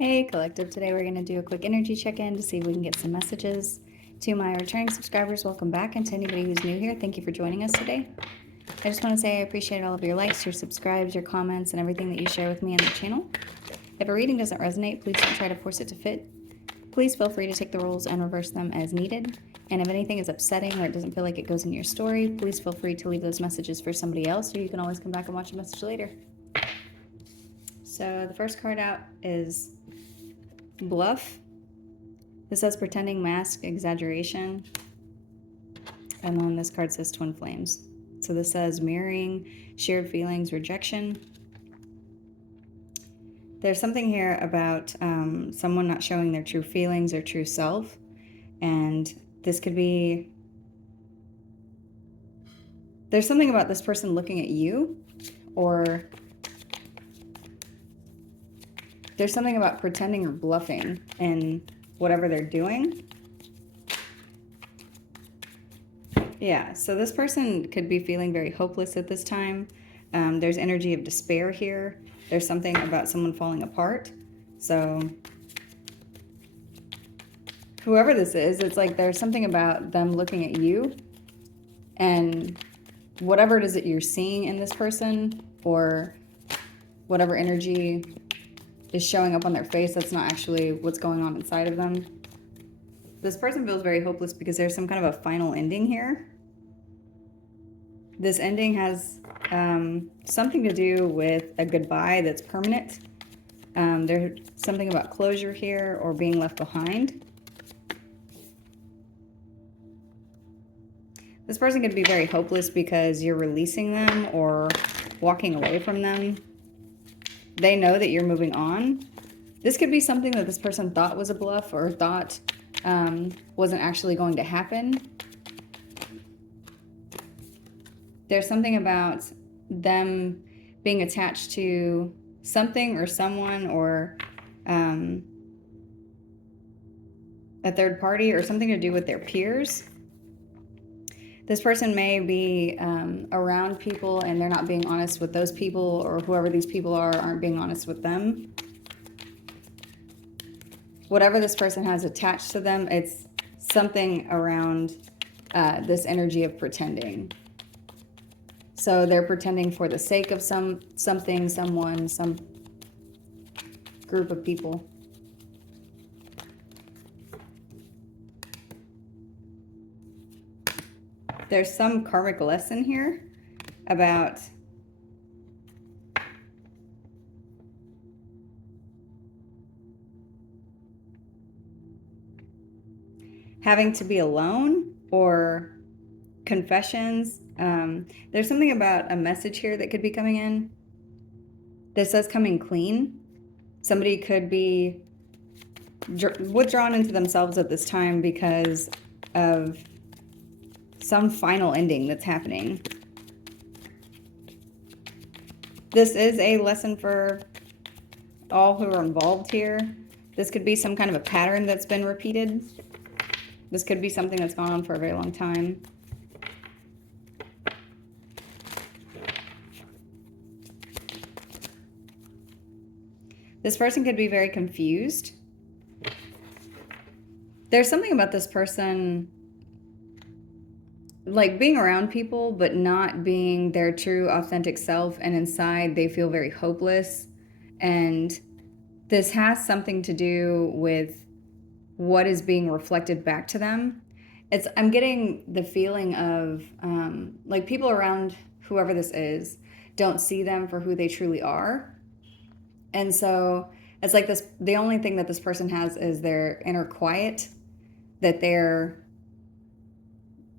Hey Collective, today we're going to do a quick energy check-in to see if we can get some messages. To my returning subscribers, welcome back, and to anybody who's new here, thank you for joining us today. I just want to say I appreciate all of your likes, your subscribes, your comments, and everything that you share with me on the channel. If a reading doesn't resonate, please don't try to force it to fit. Please feel free to take the roles and reverse them as needed. And if anything is upsetting or it doesn't feel like it goes in your story, please feel free to leave those messages for somebody else, or you can always come back and watch a message later. So the first card out is Bluff. This says pretending, mask, exaggeration. And then this card says twin flames. So this says mirroring, shared feelings, rejection. There's something here about someone not showing their true feelings or true self. And this could be, there's something about this person looking at you, or there's something about pretending or bluffing in whatever they're doing. Yeah, so this person could be feeling very hopeless at this time. There's energy of despair here. There's something about someone falling apart. So whoever this is, it's like there's something about them looking at you and whatever it is that you're seeing in this person, or whatever energy is showing up on their face, that's not actually what's going on inside of them. This person feels very hopeless because there's some kind of a final ending here. This ending has something to do with a goodbye that's permanent. There's something about closure here, or being left behind. This person could be very hopeless because you're releasing them or walking away from them. They know that you're moving on. This could be something that this person thought was a bluff, or thought wasn't actually going to happen. There's something about them being attached to something or someone, or a third party, or something to do with their peers. This person may be around people and they're not being honest with those people, or whoever these people are aren't being honest with them. Whatever this person has attached to them, it's something around this energy of pretending. So they're pretending for the sake of something, someone, some group of people. There's some karmic lesson here about having to be alone, or confessions. There's something about a message here that could be coming in. This says coming clean. Somebody could be withdrawn into themselves at this time because of some final ending that's happening. This is a lesson for all who are involved here. This could be some kind of a pattern that's been repeated. This could be something that's gone on for a very long time. This person could be very confused. There's something about this person like being around people, but not being their true authentic self, and inside they feel very hopeless. And this has something to do with what is being reflected back to them. I'm getting the feeling of like people around whoever this is don't see them for who they truly are. And so it's like this, the only thing that this person has is their inner quiet that they're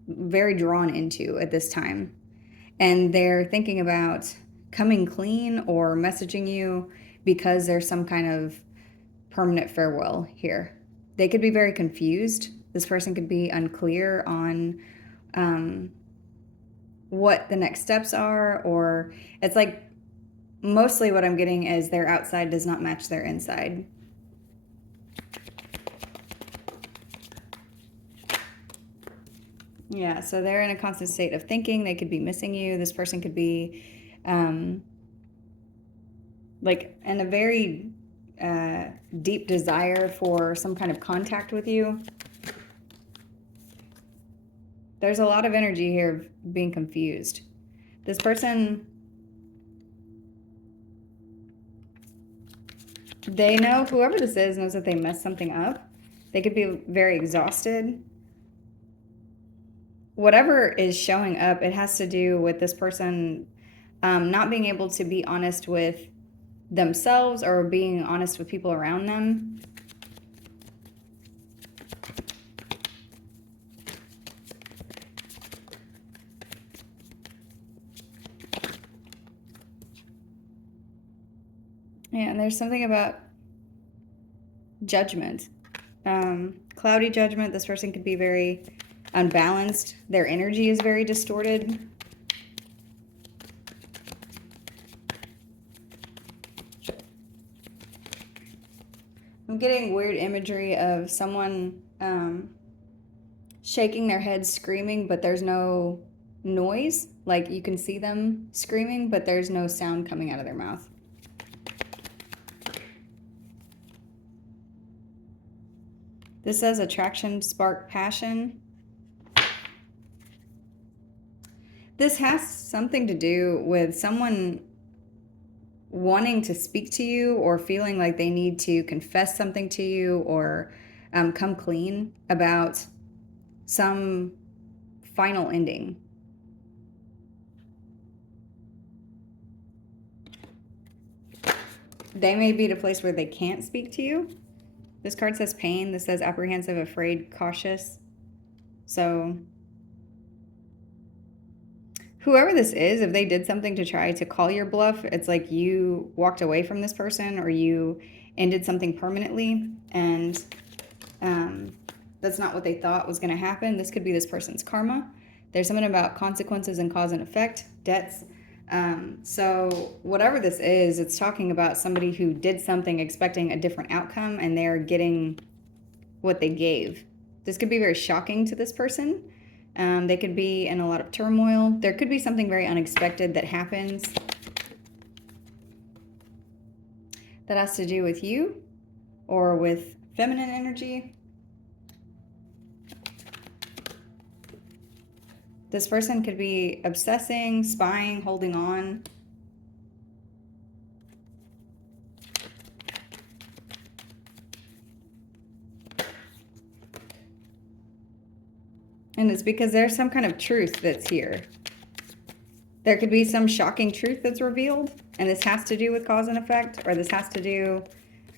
very drawn into at this time. And they're thinking about coming clean or messaging you because there's some kind of permanent farewell here. They could be very confused. This person could be unclear on what the next steps are, or it's like mostly what I'm getting is their outside does not match their inside. Yeah, so they're in a constant state of thinking. They could be missing you. This person could be like in a very deep desire for some kind of contact with you. There's a lot of energy here of being confused. This person, they know, whoever this is knows that they messed something up. They could be very exhausted. Whatever is showing up, it has to do with this person not being able to be honest with themselves or being honest with people around them. Yeah, and there's something about judgment. Cloudy judgment. This person could be very unbalanced. Their energy is very distorted. I'm getting weird imagery of someone shaking their head, screaming, but there's no noise. Like you can see them screaming, but there's no sound coming out of their mouth. This says attraction, spark, passion. This has something to do with someone wanting to speak to you or feeling like they need to confess something to you or come clean about some final ending. They may be at a place where they can't speak to you. This card says pain. This says apprehensive, afraid, cautious. So whoever this is, if they did something to try to call your bluff, it's like you walked away from this person or you ended something permanently, and that's not what they thought was going to happen. This could be this person's karma. There's something about consequences and cause and effect, debts. So whatever this is, it's talking about somebody who did something expecting a different outcome and they're getting what they gave. This could be very shocking to this person. They could be in a lot of turmoil. There could be something very unexpected that happens that has to do with you or with feminine energy. This person could be obsessing, spying, holding on. And it's because there's some kind of truth that's here. There could be some shocking truth that's revealed, and this has to do with cause and effect, or this has to do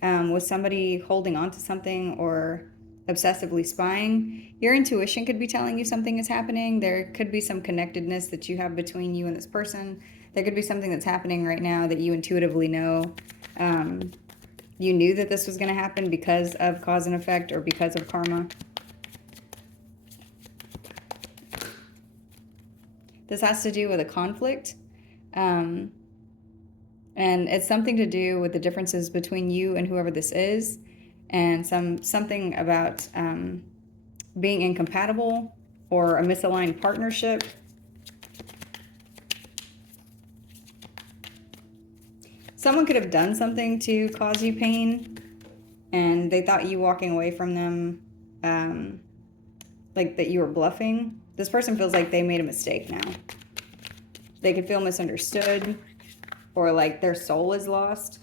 with somebody holding on to something or obsessively spying. Your intuition could be telling you something is happening. There could be some connectedness that you have between you and this person. There could be something that's happening right now that you intuitively know. You knew that this was going to happen because of cause and effect or because of karma. This has to do with a conflict. And it's something to do with the differences between you and whoever this is. And something about being incompatible or a misaligned partnership. Someone could have done something to cause you pain, and they thought you walking away from them, like that you were bluffing. This person feels like they made a mistake now. They could feel misunderstood, or like their soul is lost.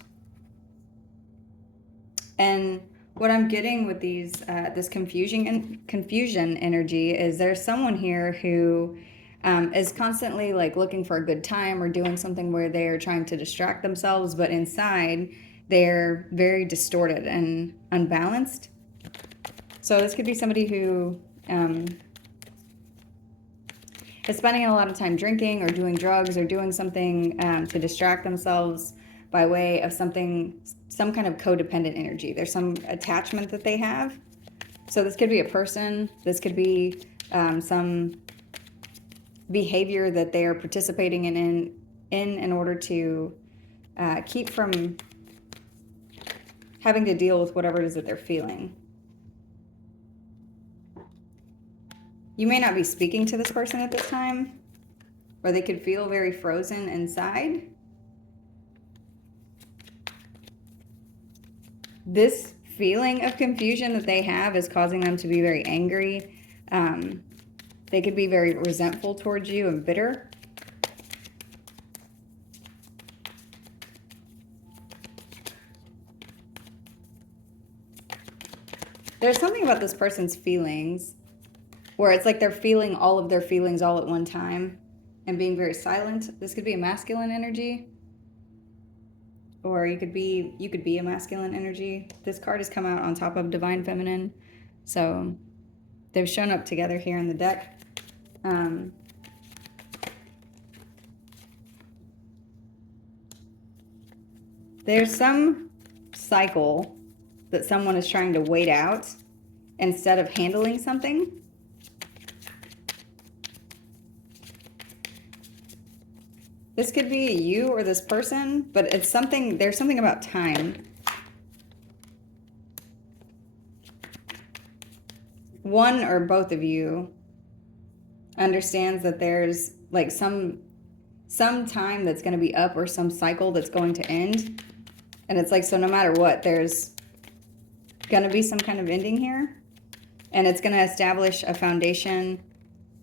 And what I'm getting with these this confusion energy is there's someone here who is constantly like looking for a good time or doing something where they're trying to distract themselves, but inside they're very distorted and unbalanced. So this could be somebody who is spending a lot of time drinking or doing drugs or doing something to distract themselves by way of some kind of codependent energy. There's some attachment that they have. So this could be a person. This could be some behavior that they are participating in order to keep from having to deal with whatever it is that they're feeling. You may not be speaking to this person at this time, or they could feel very frozen inside. this feeling of confusion that they have is causing them to be very angry. They could be very resentful towards you and bitter. There's something about this person's feelings where it's like they're feeling all of their feelings all at one time and being very silent. This could be a masculine energy, or you could be a masculine energy. This card has come out on top of divine feminine, so they've shown up together here in the deck. There's some cycle that someone is trying to wait out instead of handling something. This could be you or this person, but it's something, there's something about time. One or both of you understands that there's like some time that's going to be up, or some cycle that's going to end. And it's like, so no matter what, there's going to be some kind of ending here. And it's going to establish a foundation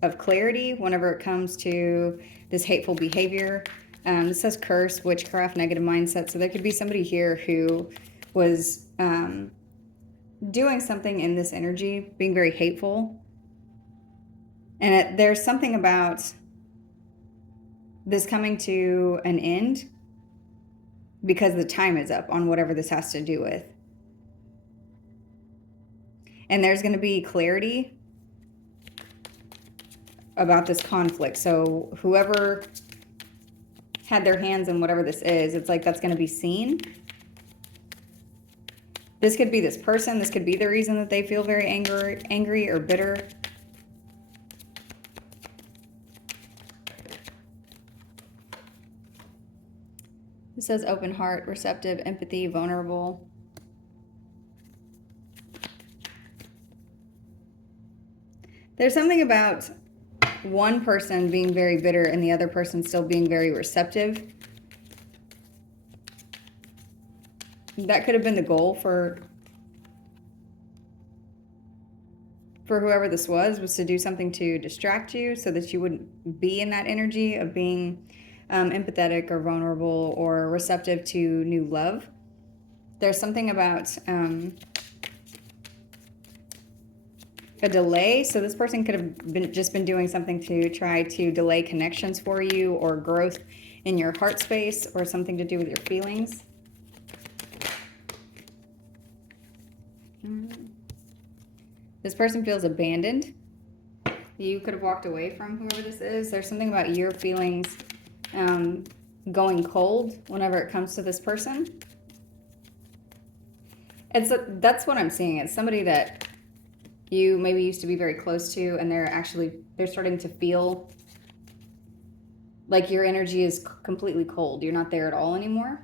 of clarity whenever it comes to this hateful behavior. This says curse, witchcraft, negative mindset. So there could be somebody here who was doing something in this energy, being very hateful. And there's something about this coming to an end because the time is up on whatever this has to do with. And there's going to be clarity about this conflict. So whoever had their hands in whatever this is, it's like that's going to be seen. This could be this person. This could be the reason that they feel very angry or bitter. It says open heart, receptive, empathy, vulnerable. There's something about one person being very bitter and the other person still being very receptive. That could have been the goal for whoever this was to do something to distract you so that you wouldn't be in that energy of being empathetic or vulnerable or receptive to new love. There's something about a delay. So this person could have just been doing something to try to delay connections for you, or growth in your heart space, or something to do with your feelings. This person feels abandoned. You could have walked away from whoever this is. There's something about your feelings going cold whenever it comes to this person. That's what I'm seeing. It's somebody that you maybe used to be very close to, and they're starting to feel like your energy is completely cold. You're not there at all anymore.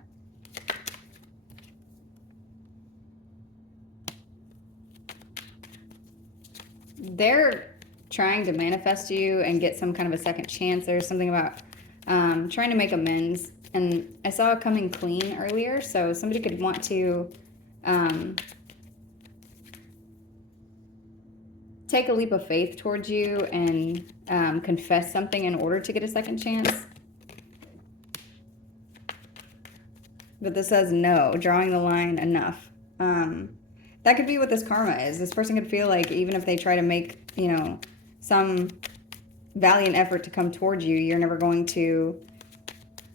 They're trying to manifest you and get some kind of a second chance. There's something about trying to make amends. And I saw it coming clean earlier, so somebody could want to take a leap of faith towards you and confess something in order to get a second chance. But this says no, drawing the line, enough. That could be what this karma is. This person could feel like even if they try to make, some valiant effort to come towards you, you're never going to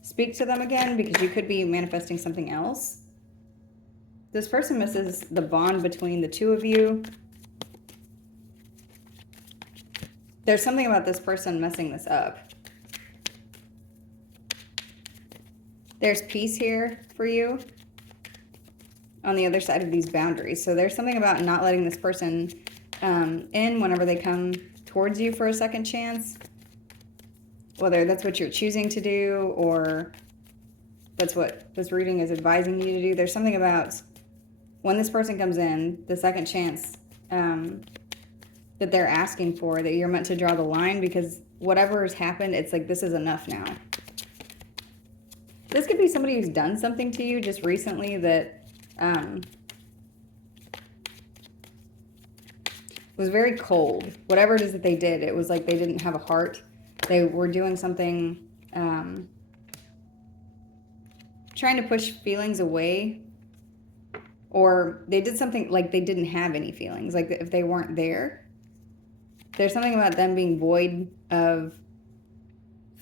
speak to them again because you could be manifesting something else. This person misses the bond between the two of you. There's something about this person messing this up. There's peace here for you on the other side of these boundaries. So there's something about not letting this person in whenever they come towards you for a second chance. Whether that's what you're choosing to do or that's what this reading is advising you to do. There's something about when this person comes in, the second chance that they're asking for, that you're meant to draw the line, because whatever has happened, it's like, this is enough now. This could be somebody who's done something to you just recently that was very cold. Whatever it is that they did, it was like they didn't have a heart. They were doing something, trying to push feelings away, or they did something like they didn't have any feelings. Like if they weren't there, there's something about them being void of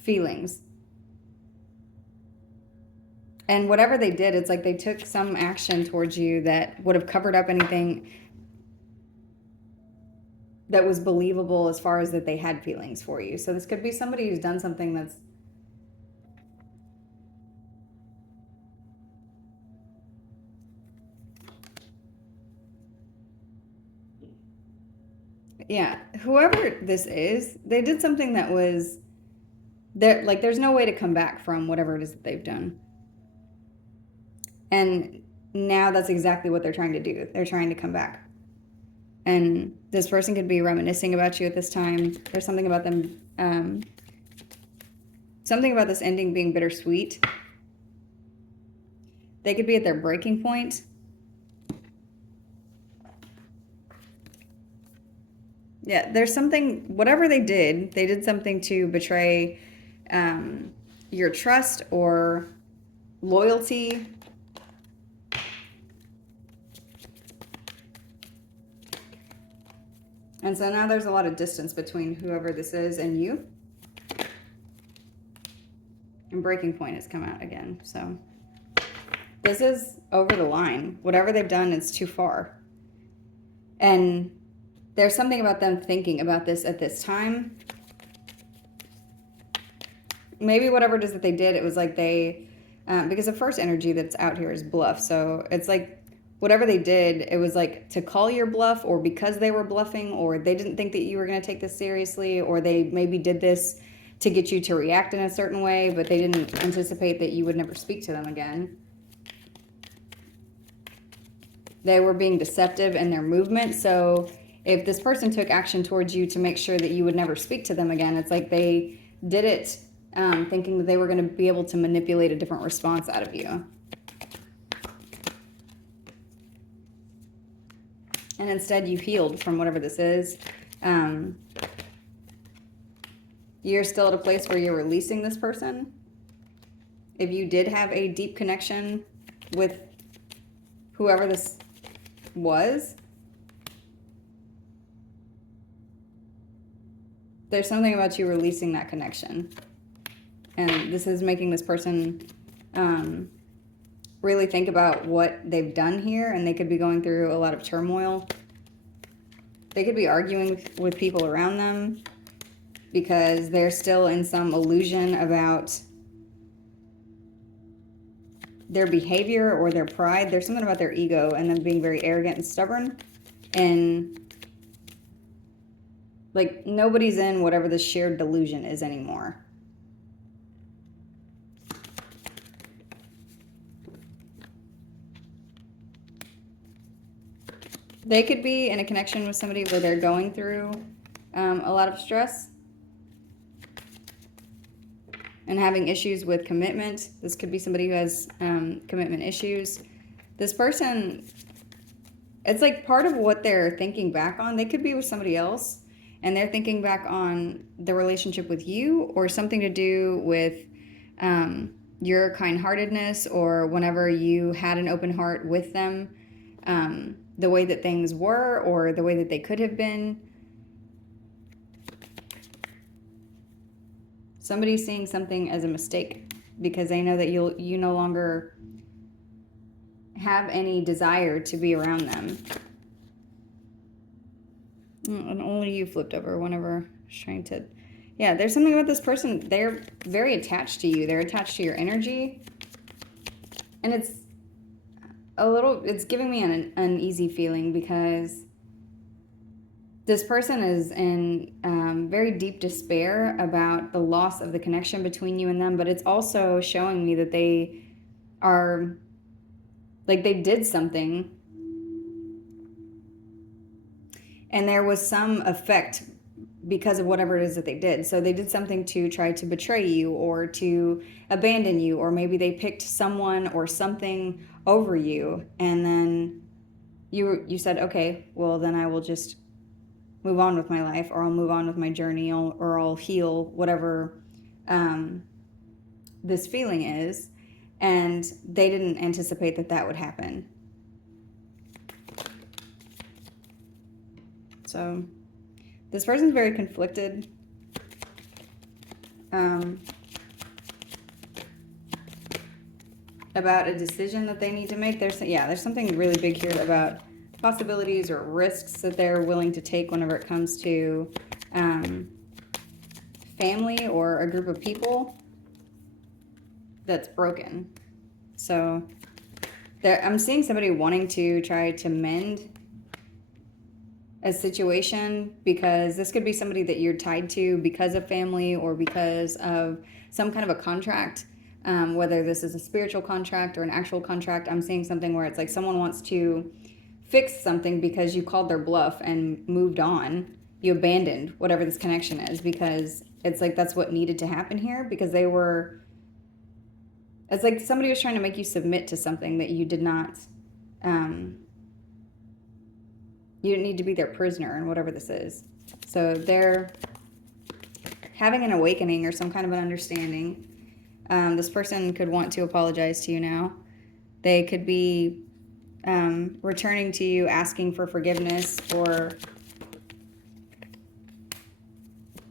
feelings. And whatever they did, it's like they took some action towards you that would have covered up anything that was believable as far as that they had feelings for you. So this could be somebody who's done something that's whoever this is, they did something that was there, like there's no way to come back from whatever it is that they've done. And now that's exactly what they're trying to do. They're trying to come back. And this person could be reminiscing about you at this time. There's something about them, something about this ending being bittersweet. They could be at their breaking point. Yeah, there's something, whatever they did something to betray your trust or loyalty. And so now there's a lot of distance between whoever this is and you. And breaking point has come out again. So this is over the line. Whatever they've done is too far. And there's something about them thinking about this at this time. Maybe whatever it is that they did, it was like they, because the first energy that's out here is bluff. So it's like whatever they did, it was like to call your bluff, or because they were bluffing, or they didn't think that you were going to take this seriously, or they maybe did this to get you to react in a certain way, but they didn't anticipate that you would never speak to them again. They were being deceptive in their movement. So if this person took action towards you to make sure that you would never speak to them again, it's like they did it thinking that they were going to be able to manipulate a different response out of you. And instead you healed from whatever this is. You're still at a place where you're releasing this person. If you did have a deep connection with whoever this was, there's something about you releasing that connection. And this is making this person really think about what they've done here, and they could be going through a lot of turmoil. They could be arguing with people around them because they're still in some illusion about their behavior or their pride. There's something about their ego and them being very arrogant and stubborn. And like nobody's in whatever the shared delusion is anymore. They could be in a connection with somebody where they're going through a lot of stress and having issues with commitment. This could be somebody who has commitment issues. This person, it's like part of what they're thinking back on. They could be with somebody else and they're thinking back on the relationship with you, or something to do with your kind-heartedness, or whenever you had an open heart with them, the way that things were or the way that they could have been. Somebody's seeing something as a mistake because they know that you no longer have any desire to be around them. And only you flipped over whenever I was trying to... Yeah, there's something about this person. They're very attached to you. They're attached to your energy. And it's giving me an uneasy feeling because this person is in very deep despair about the loss of the connection between you and them, but it's also showing me that they are, like, they did something and there was some effect because of whatever it is that they did. So they did something to try to betray you or to abandon you, or maybe they picked someone or something over you, and then you said, okay, well then I will just move on with my life, or I'll move on with my journey, or I'll heal whatever this feeling is. And they didn't anticipate that that would happen. So this person's very conflicted. About a decision that they need to make. There's something really big here about possibilities or risks that they're willing to take whenever it comes to family or a group of people that's broken. So I'm seeing somebody wanting to try to mend a situation, because this could be somebody that you're tied to because of family or because of some kind of a contract. Whether this is a spiritual contract or an actual contract, I'm seeing something where it's like someone wants to fix something because you called their bluff and moved on. You abandoned whatever this connection is, because it's like that's what needed to happen here, because it's like somebody was trying to make you submit to something that you did not, you didn't need to be their prisoner in whatever this is. So they're having an awakening or some kind of an understanding. This person could want to apologize to you now. They could be returning to you, asking for forgiveness, or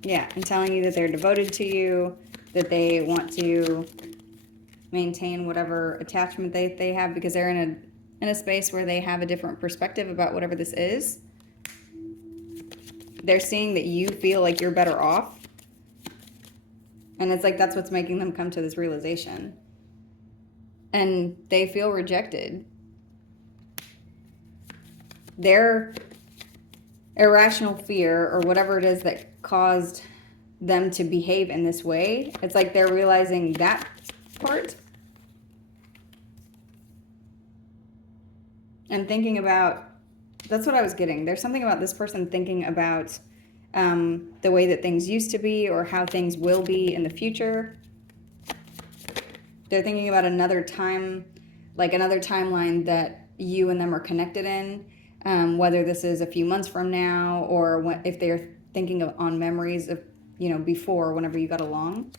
and telling you that they're devoted to you, that they want to maintain whatever attachment they have, because they're in a space where they have a different perspective about whatever this is. They're seeing that you feel like you're better off. And it's like that's what's making them come to this realization. And they feel rejected. Their irrational fear, or whatever it is that caused them to behave in this way, it's like they're realizing that part. And thinking about, that's what I was getting. There's something about this person thinking about the way that things used to be, or how things will be in the future. They're thinking about another time, like another timeline that you and them are connected in, whether this is a few months from now, or if they're thinking on memories of, before, whenever you got along.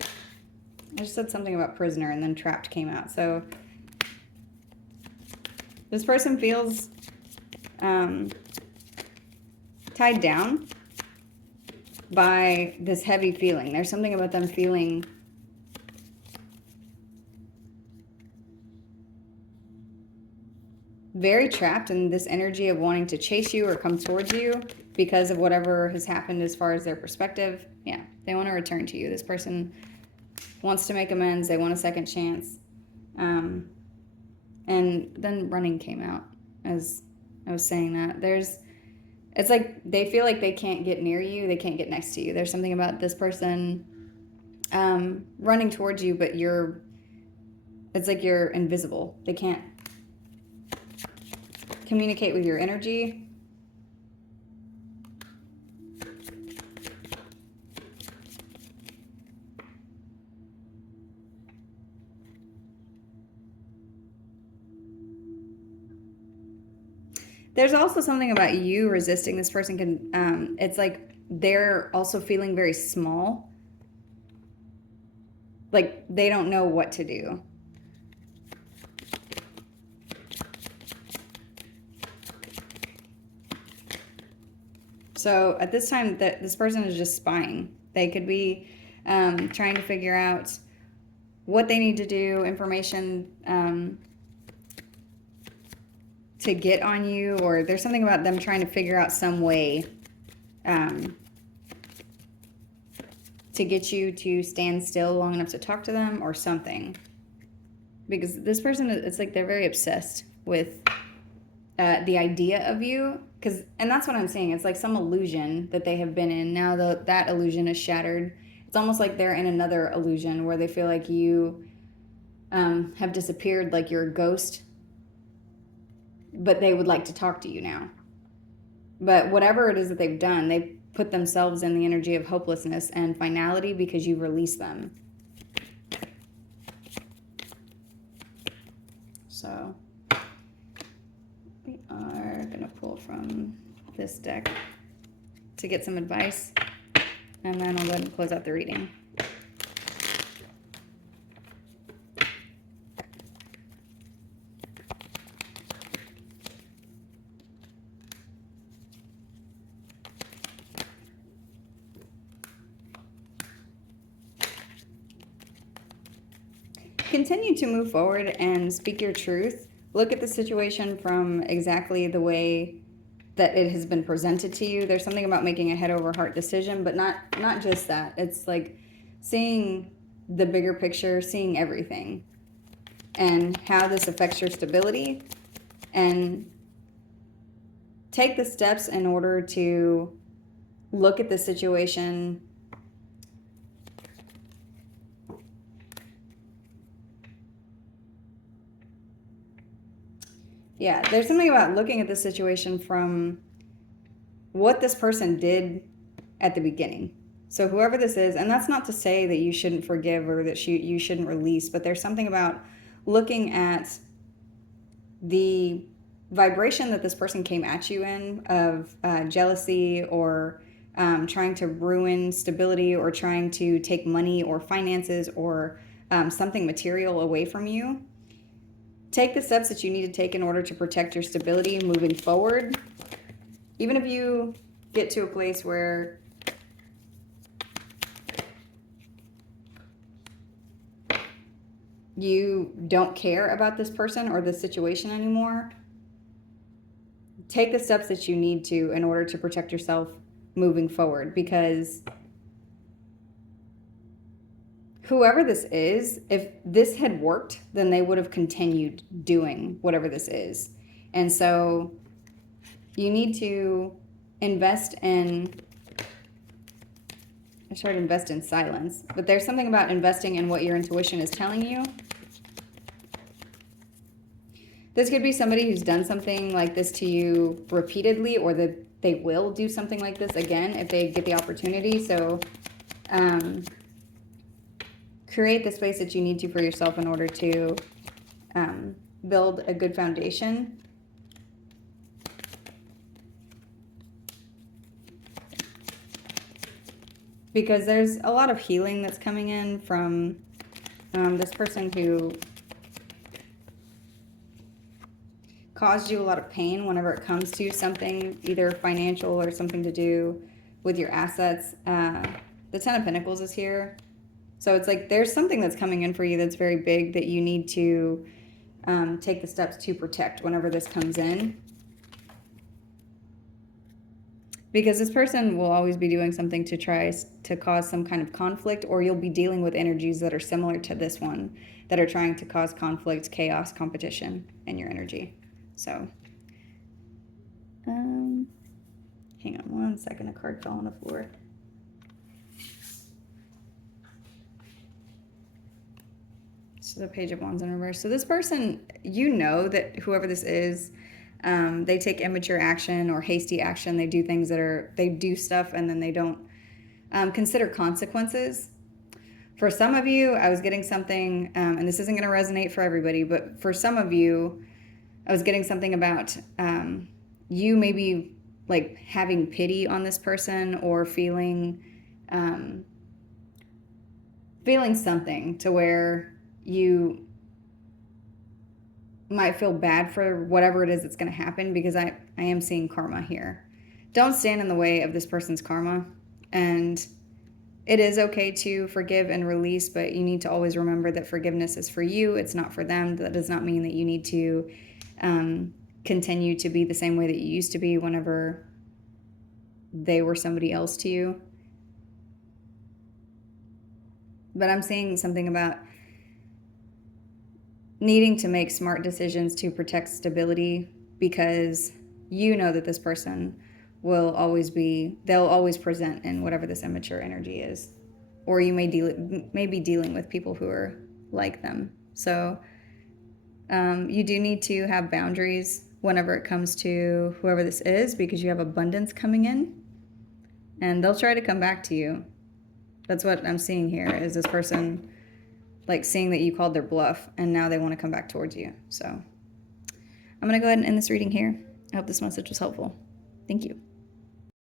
I just said something about prisoner, and then trapped came out. So this person feels tied down by this heavy feeling. There's something about them feeling very trapped in this energy of wanting to chase you or come towards you because of whatever has happened as far as their perspective. Yeah, they want to return to you. This person wants to make amends. They want a second chance. And then running came out as I was saying that. It's like they feel like they can't get near you. They can't get next to you. There's something about this person running towards you, but it's like you're invisible. They can't communicate with your energy. There's also something about you resisting. This person can, it's like they're also feeling very small. Like they don't know what to do. So at this time, this person is just spying. They could be trying to figure out what they need to do, information to get on you, or there's something about them trying to figure out some way to get you to stand still long enough to talk to them or something. Because this person, it's like they're very obsessed with the idea of you. And that's what I'm saying. It's like some illusion that they have been in. Now that illusion is shattered. It's almost like they're in another illusion where they feel like you have disappeared, like you're a ghost. But they would like to talk to you now. But whatever it is that they've done, they put themselves in the energy of hopelessness and finality because you release them. So we are going to pull from this deck to get some advice, and then I'll go ahead and close out the reading. Continue to move forward and speak your truth. Look at the situation from exactly the way that it has been presented to you. There's something about making a head over heart decision, but not just that. It's like seeing the bigger picture, seeing everything, and how this affects your stability, and take the steps in order to look at the situation yeah, there's something about looking at the situation from what this person did at the beginning. So whoever this is, and that's not to say that you shouldn't forgive or that you shouldn't release, but there's something about looking at the vibration that this person came at you in of jealousy or trying to ruin stability or trying to take money or finances or something material away from you. Take the steps that you need to take in order to protect your stability moving forward. Even if you get to a place where you don't care about this person or this situation anymore, take the steps that you need to in order to protect yourself moving forward, because whoever this is, if this had worked, then they would have continued doing whatever this is. And so you need to invest in, I tried to invest in silence, but there's something about investing in what your intuition is telling you. This could be somebody who's done something like this to you repeatedly, or that they will do something like this again if they get the opportunity. So, create the space that you need to for yourself in order to build a good foundation. Because there's a lot of healing that's coming in from this person who caused you a lot of pain whenever it comes to something, either financial or something to do with your assets. The Ten of Pentacles is here. So it's like there's something that's coming in for you that's very big that you need to take the steps to protect whenever this comes in. Because this person will always be doing something to try to cause some kind of conflict, or you'll be dealing with energies that are similar to this one that are trying to cause conflict, chaos, competition in your energy. So, hang on one second, a card fell on the floor. So the Page of Wands in reverse. So this person, you know that whoever this is, they take immature action or hasty action. They do things that they do stuff and then they don't consider consequences. For some of you, I was getting something, and this isn't going to resonate for everybody, but for some of you, I was getting something about you maybe like having pity on this person, or feeling something to where you might feel bad for whatever it is that's going to happen, because I am seeing karma here. Don't stand in the way of this person's karma. And it is okay to forgive and release, but you need to always remember that forgiveness is for you. It's not for them. That does not mean that you need to continue to be the same way that you used to be whenever they were somebody else to you. But I'm seeing something about needing to make smart decisions to protect stability, because you know that this person will always they'll always present in whatever this immature energy is. Or you may be dealing with people who are like them. So you do need to have boundaries whenever it comes to whoever this is, because you have abundance coming in and they'll try to come back to you. That's what I'm seeing here, is this person like seeing that you called their bluff and now they want to come back towards you. So I'm going to go ahead and end this reading here. I hope this message was helpful. Thank you.